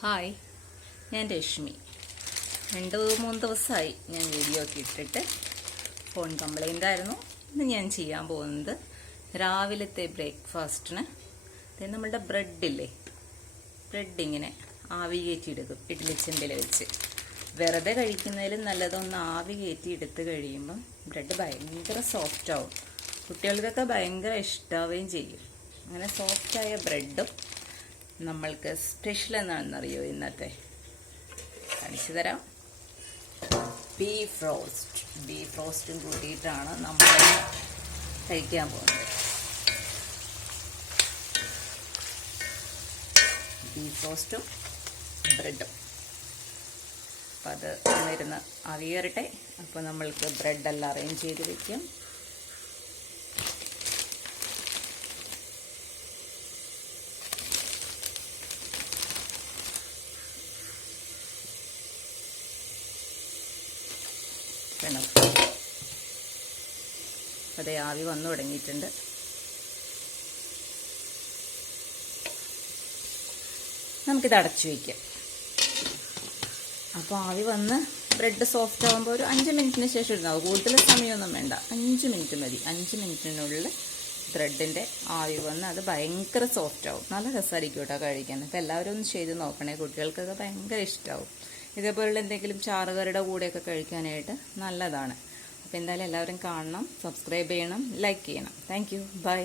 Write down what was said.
Hi, ഞാൻ രശ്മി. 2-3 ദിവസമായി ഞാൻ വീഡിയോ ഒക്കെ ഇട്ടിട്ട്. ഫോൺ കംപ്ലൈൻ്റ് ആയിരുന്നു. ഇന്ന് ഞാൻ ചെയ്യാൻ പോകുന്നത് രാവിലത്തെ ബ്രേക്ക്ഫാസ്റ്റിന് നമ്മളുടെ ബ്രെഡില്ലേ, ബ്രെഡ് ഇങ്ങനെ ആവി കയറ്റിയെടുക്കും ഇഡ്ഡലിച്ചെമ്പിൽ വെച്ച്. വെറുതെ കഴിക്കുന്നതിലും നല്ലതൊന്ന് ആവി കയറ്റി എടുത്ത് കഴിയുമ്പം ബ്രെഡ് ഭയങ്കര സോഫ്റ്റ് ആവും. കുട്ടികൾക്കൊക്കെ ഭയങ്കര ഇഷ്ടാവുകയും ചെയ്യും. അങ്ങനെ സോഫ്റ്റായ ബ്രെഡും നമ്മൾക്ക് സ്പെഷ്യൽ എന്നാണെന്നറിയോ ഇന്നത്തെ കാണിച്ചു തരാം. ബീഫ് റോസ്റ്റും കൂട്ടിയിട്ടാണ് നമ്മൾ കഴിക്കാൻ പോകുന്നത്. ബീഫ് റോസ്റ്റും ബ്രെഡും. അപ്പം അത് ഒന്നിരുന്ന് അവിയറട്ടെ. അപ്പോൾ നമ്മൾക്ക് ബ്രെഡെല്ലാം അറേഞ്ച് ചെയ്ത് വയ്ക്കാം. വേണം. അതേ ആവി വന്നു തുടങ്ങിയിട്ടുണ്ട്. നമുക്കിത് അടച്ചു വയ്ക്കാം. അപ്പോൾ ആവി വന്ന് ബ്രെഡ് സോഫ്റ്റ് ആകുമ്പോൾ ഒരു 5 മിനിറ്റിന് ശേഷം ഇടുന്നാവും. കൂടുതൽ സമയമൊന്നും വേണ്ട, 5 മിനിറ്റ് മതി. 5 മിനിറ്റിനുള്ളിൽ ബ്രെഡിൻ്റെ ആവി വന്ന് അത് ഭയങ്കര സോഫ്റ്റ് ആവും. നല്ല രസമായിരിക്കും കേട്ടോ കഴിക്കാൻ. അപ്പോൾ എല്ലാവരും ഒന്ന് ചെയ്ത് നോക്കണേ, കുട്ടികൾക്കൊക്കെ ഭയങ്കര ഇഷ്ടമാവും. ഇതേപോലുള്ള എന്തെങ്കിലും ചാറുകറിയുടെ കൂടെയൊക്കെ കഴിക്കാനായിട്ട് നല്ലതാണ്. അപ്പോൾ എന്തായാലും എല്ലാവരും കാണണം, സബ്സ്ക്രൈബ് ചെയ്യണം, ലൈക്ക് ചെയ്യണം. Thank you, by.